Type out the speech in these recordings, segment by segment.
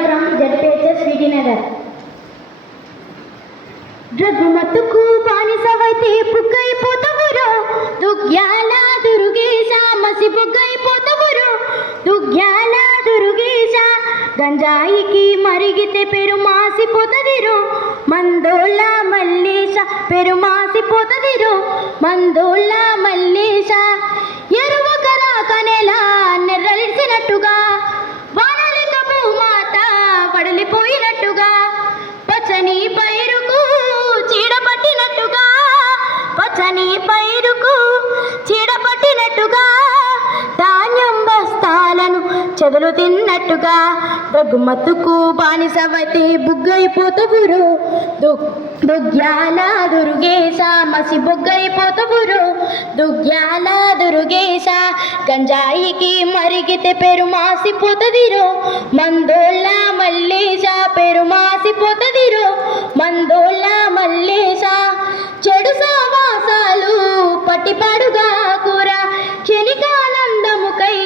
from ZPHS Vidinagar. Drug మత్తుకు బానిసవైతే పుగ్గైపోతవురో దుగ్గ్యాల దురుగేశ మసి బుగ్గైపోతవురో దుగ్గ్యాల దురుగేశ గంజాయికి మరిగితే పెరుమాసిపోతదిరో మందోళ్ళ మల్లేశ పెరుమాసిపోతదిరో మందోళ్ళ మల్లేశ ఎరువకరా కనెలా నెర్రలిసినట్టుగా వానలిక భూమాత పడలిపోయినట్టుగా పచ్చని పైరుకు చీడపట్టినట్టుగా పచ్చని పైరుకు చీడపట్టినట్టుగా ధాన్యం బస్తాలను చెదలు తిన్నట్టుగా దగ్గుమత్తుకు బానిసవైతే బుగ్గైపోతవురో దుగ్గ్యాల దురుగేశ మసి బొగ్గైపోతవురో దుగ్గ్యాల దురుగేశ గంజాయికి మరిగితే పెరుమాసిపోతదిరో మందోళ్ళ మల్లేశ పెరుమాసిపోతదిరో మందోళ్ళ మల్లేశ చెడు సావాసాలు పట్టిపాడుగా కూర క్షణికానందముకై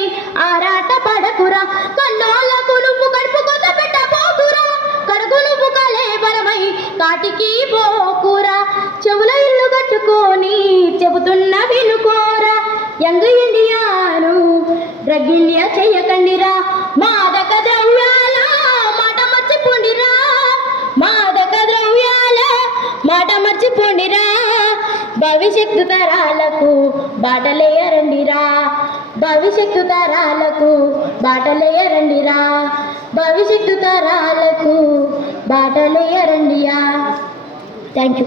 ఆరాట పడకురా కన్నోళ్ళకు నువ్వు కడుపు కొత్త పెట్టబోకురా కడుగు నువ్వు కలే బలమై కాటికి పోకురా చెవుల ఇల్లు కట్టుకొని చెబుతున్న వినుకోరా యంగ్ ఇండియాను డ్రగ్ ఇండియా చెయ్యకండిరా మాదక ద్రవ్యాల మాట మర్చిపోండిరా మాదక ద్రవ్యాల మాట మర్చిపోండిరా భవిష్యత్తు తరాలకు బాటలేయరండిరా భవిష్యత్తు తరాలకు బాటలేయరండిరా భవిష్యత్తు తరాలకు బాటలేయరండియా. Thank you.